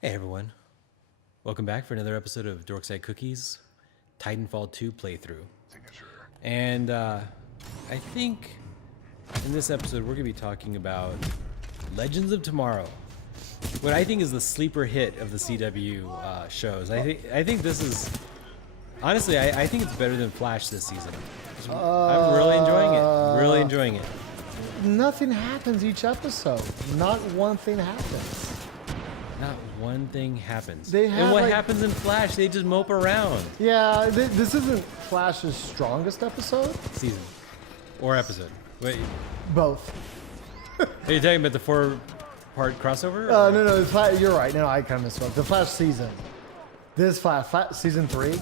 Hey everyone, welcome back for another episode of Dorkside Cookies TitanFall 2 playthrough. And I think in this episode we're going to be talking about Legends of Tomorrow, what I think is the sleeper hit of the CW shows. I think this is, honestly, I think it's better than Flash this season. I'm really enjoying it. Really enjoying it. Nothing happens each episode. Not one thing happens. Not one thing happens. And what happens in Flash? They just mope around. Yeah, this isn't Flash's strongest episode. Season. Or episode. Wait, Both. are you talking about the 4-part crossover? No, you're right. No, I kind of misspoke. The Flash season. This Flash season 3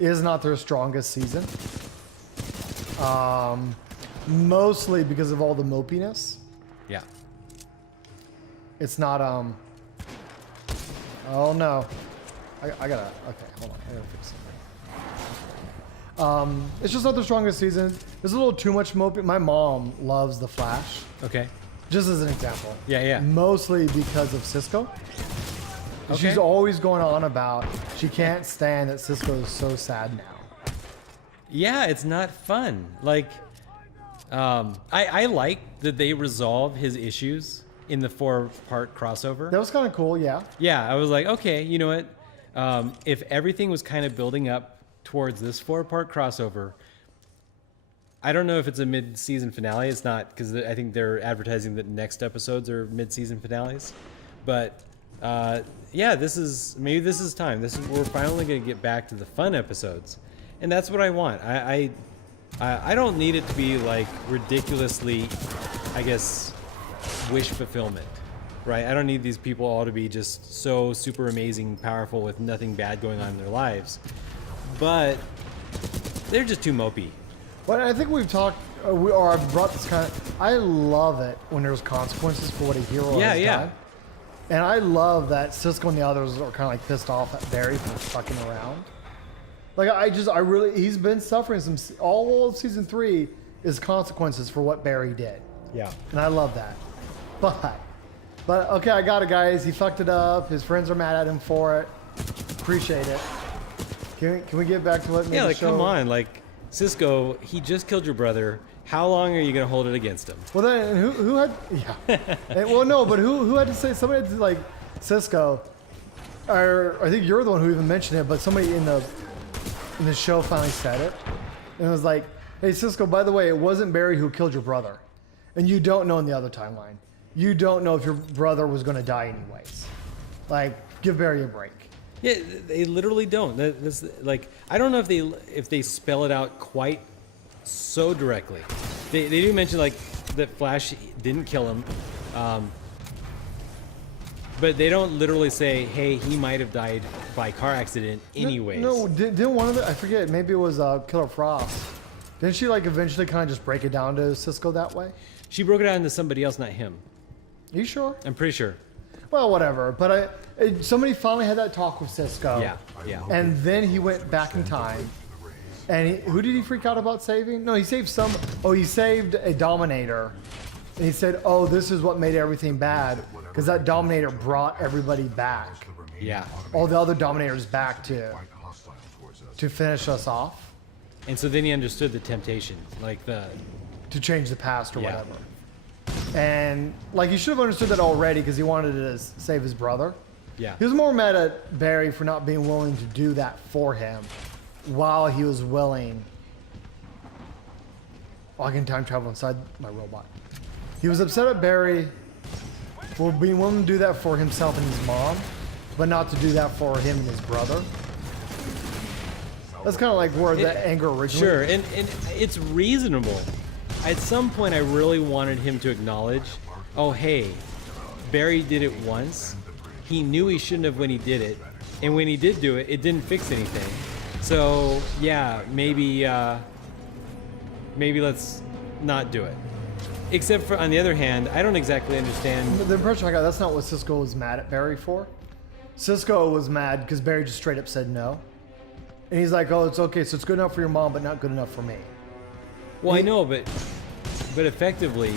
is not their strongest season. Mostly because of all the mopiness. Yeah. It's not, oh no. I gotta, okay, hold on. I gotta fix something. It's just not the strongest season. There's a little too much moping. My mom loves The Flash. Okay. Just as an example. Yeah. Mostly because of Cisco. Okay. She's always going on about she can't stand that Cisco is so sad now. Yeah, it's not fun. Like, I like that they resolve his issues in the 4-part crossover. That was kind of cool, yeah. Yeah, I was like, okay, you know what? If everything was kind of building up towards this 4-part crossover, I don't know if it's a mid-season finale. It's not, because I think they're advertising that next episodes are mid-season finales. But yeah, maybe this is time. We're finally going to get back to the fun episodes, and that's what I want. I don't need it to be like ridiculously, I guess, wish fulfillment, right? I don't need these people all to be just so super amazing, powerful with nothing bad going on in their lives, but they're just too mopey. Well, I think we've talked, or I've brought this kind of, I love it when there's consequences for what a hero has done. And I love that Cisco and the others are kind of like pissed off at Barry for fucking around. Like, he's been suffering all of season 3 is consequences for what Barry did. Yeah. And I love that. But okay, I got it, guys. He fucked it up. His friends are mad at him for it. Appreciate it. Can we get back to what made the show? Come on, like, Cisco, he just killed your brother. How long are you going to hold it against him? Well, then who had? Yeah. Well, no, but who had to say? Somebody had to, like, Cisco, or I think you're the one who even mentioned it. But somebody in the show finally said it, and it was like, "Hey, Cisco, by the way, it wasn't Barry who killed your brother, and you don't know in the other timeline. You don't know if your brother was going to die anyways. Like, give Barry a break." Yeah, they literally don't. That's, like, I don't know if they spell it out quite so directly. They do mention, like, that Flash didn't kill him, but they don't literally say, "Hey, he might have died by car accident anyways." No, didn't one of the, I forget, maybe it was Killer Frost. Didn't she, like, eventually kind of just break it down to Cisco that way? She broke it down to somebody else, not him. Are you sure? I'm pretty sure. Well, whatever. But somebody finally had that talk with Cisco. Yeah. And then he went back in time. And who did he freak out about saving? No, he saved he saved a Dominator. And he said, "Oh, this is what made everything bad. Because that Dominator brought everybody back. Yeah. All the other Dominators back to finish us off. And so then he understood the temptation, like to change the past or Yeah. whatever. And, like, he should have understood that already because he wanted to save his brother. Yeah. He was more mad at Barry for not being willing to do that for him while he was willing. I can time travel inside my robot. He was upset at Barry for being willing to do that for himself and his mom, but not to do that for him and his brother. That's kind of like where the anger originally. Sure, and it's reasonable. At some point, I really wanted him to acknowledge, oh, hey, Barry did it once. He knew he shouldn't have when he did it. And when he did do it, it didn't fix anything. So, yeah, maybe let's not do it. Except for, on the other hand, I don't exactly understand. The impression I got, that's not what Cisco was mad at Barry for. Cisco was mad because Barry just straight up said no. And he's like, "Oh, it's okay, so it's good enough for your mom, but not good enough for me." Well, I know, but effectively,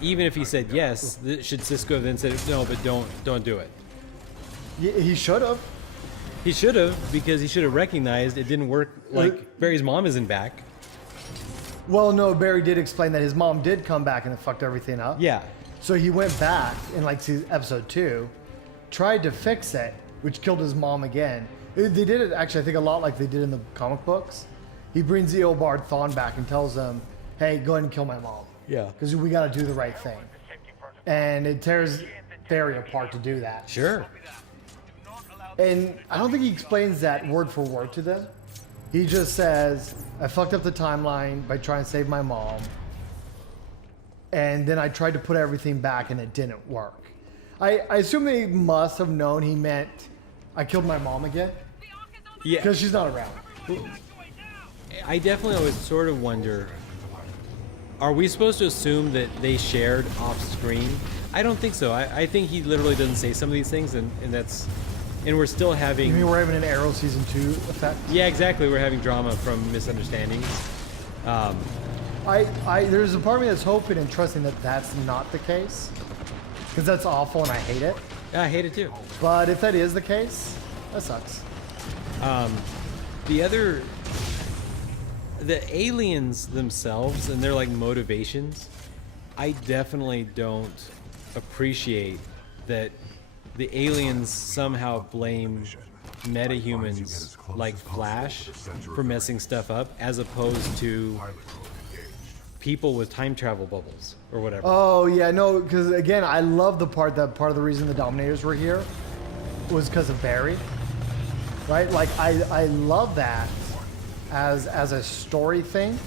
even if he said yes, should Cisco then said no, but don't do it? He should have. He should have, because he should have recognized it didn't work. Like, Barry's mom isn't back. Well, no, Barry did explain that his mom did come back and it fucked everything up. Yeah. So he went back in like episode 2, tried to fix it, which killed his mom again. They did it actually, I think, a lot like they did in the comic books. He brings Eobard Thawne back and tells them, hey, go ahead and kill my mom. Yeah. Because we got to do the right thing. And it tears Barry apart to do that. Sure. And I don't think he explains that word for word to them. He just says, I fucked up the timeline by trying to save my mom. And then I tried to put everything back and it didn't work. I assume they must have known he meant I killed my mom again. Yeah. Because she's not around. I definitely always sort of wonder, are we supposed to assume that they shared off screen? I don't think so. I think he literally doesn't say some of these things, and we're still having... You mean we're having an Arrow Season 2 effect? Yeah, exactly. We're having drama from misunderstandings. There's a part of me that's hoping and trusting that that's not the case. Because that's awful and I hate it. Yeah, I hate it too. But if that is the case, that sucks. The aliens themselves and their like motivations, I definitely don't appreciate that the aliens somehow blame metahumans like Flash for messing stuff up, as opposed to people with time travel bubbles or whatever. Oh yeah, no, because again, I love the part that part of the reason the Dominators were here was because of Barry, right? Like I love that as a story thing,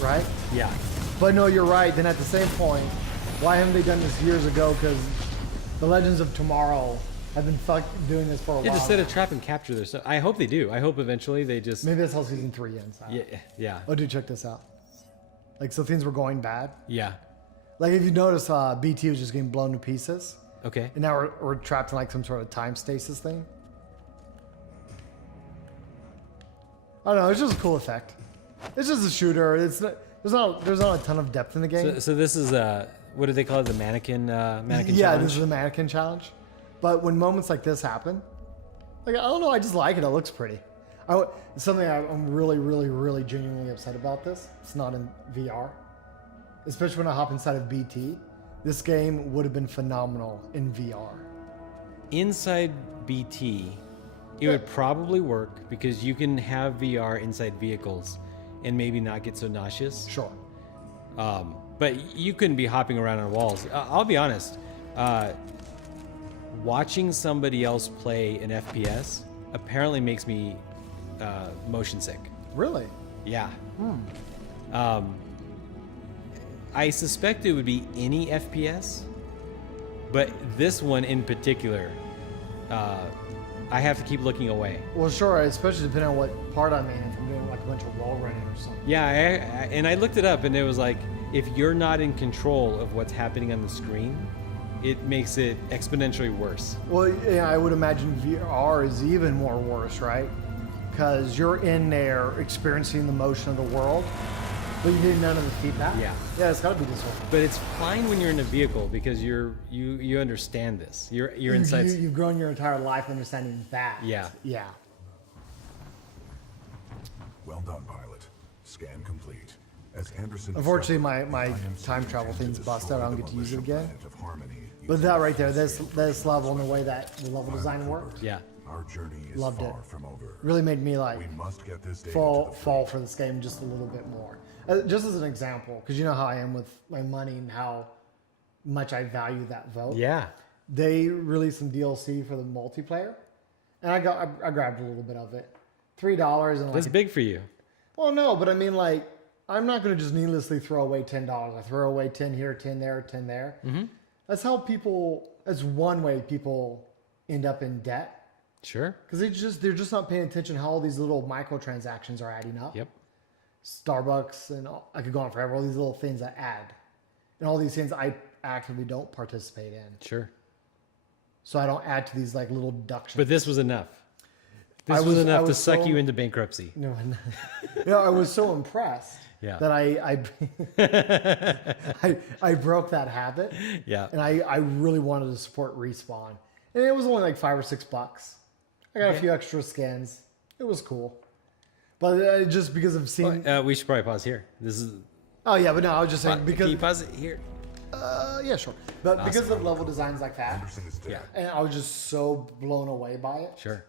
right? Yeah. But no, you're right. Then at the same point, why haven't they done this years ago? Because the Legends of Tomorrow have been doing this for a while. Yeah, just set a trap and capture their stuff. I hope they do. I hope eventually they just... Maybe that's how season 3 ends. Yeah. Oh, dude, check this out. Like, so things were going bad. Yeah. Like, if you notice, BT was just getting blown to pieces. Okay. And now we're trapped in like some sort of time stasis thing. I don't know. It's just a cool effect. It's just a shooter. It's not, there's not a ton of depth in the game. So this is what do they call it? The mannequin Yeah, challenge? this is the mannequin challenge. But when moments like this happen, like, I don't know, I just like it. It looks pretty. It's something I'm really, really, really genuinely upset about this. It's not in VR. Especially when I hop inside of BT. This game would have been phenomenal in VR. Inside BT, it would probably work because you can have VR inside vehicles and maybe not get so nauseous. Sure. But you couldn't be hopping around on walls. I'll be honest. Watching somebody else play an FPS apparently makes me motion sick. Really? Yeah. I suspect it would be any FPS, but this one in particular, I have to keep looking away. Well, sure, especially depending on what part I'm in. If I'm doing like a bunch of wall running or something. Yeah, and I looked it up, and it was like, if you're not in control of what's happening on the screen, it makes it exponentially worse. Well, yeah, I would imagine VR is even more worse, right? Because you're in there experiencing the motion of the world, but you need none of the feedback. Yeah, it's got to be disorienting. But it's fine when you're in a vehicle because you understand this. You're inside. You've grown your entire life understanding that. Yeah. Yeah. Well done, pilot. Scan complete. As Anderson Unfortunately, my time travel thing's busted. I don't get to use it again. But that right there, this level and the way that the level design worked, Yeah. Our journey is loved it. far from over. Really made me like We must get this data fall to the for this game just a little bit more. Just as an example, because you know how I am with my money and how much I value that vote. Yeah. They released some DLC for the multiplayer, and I grabbed a little bit of it, $3 and like. That's big for you. Well, no, but I mean like I'm not going to just needlessly throw away $10. I throw away 10 here, 10 there, 10 there. Mm-hmm. That's how people. That's one way people end up in debt. Sure. Because they're just not paying attention how all these little microtransactions are adding up. Yep. Starbucks and I could go on forever. All these little things that add, and all these things I actively don't participate in. Sure. So I don't add to these like little deductions. But this was enough. This was enough to suck you into bankruptcy. No, I was so impressed. Yeah. That I broke that habit. Yeah. And I really wanted to support Respawn. And it was only like $5 or $6. I got a Okay. few extra skins. It was cool. But just because of seeing... We should probably pause here. This is Oh, yeah, but no, I was just saying Can because... you pause it here? Yeah, sure. But because of level designs like that, Anderson is dead. Yeah, and I was just so blown away by it. sure.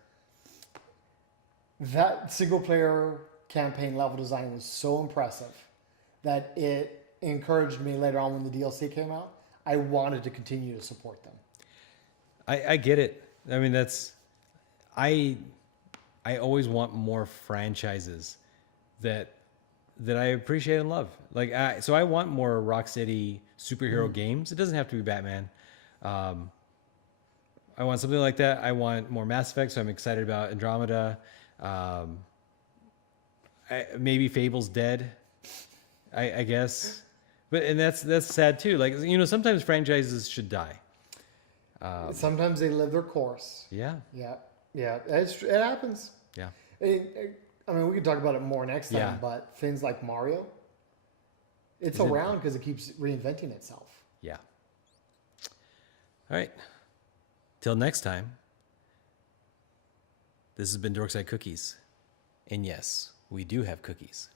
That single player campaign level design was so impressive that it encouraged me later on when the DLC came out. I wanted to continue to support them. I get it. I mean, I always want more franchises that I appreciate and love. Like, so I want more Rocksteady superhero games. It doesn't have to be Batman. I want something like that. I want more Mass Effect, so I'm excited about Andromeda. Maybe Fable's dead, I guess. And that's sad too. Like, sometimes franchises should die. Sometimes they live their course. Yeah, Yeah, yeah, it happens. yeah. I mean, we can talk about it more next time, Yeah. but things like Mario, it's around because it keeps reinventing itself. Yeah. All right. Till next time, this has been Dorkside Cookies. And yes, we do have cookies.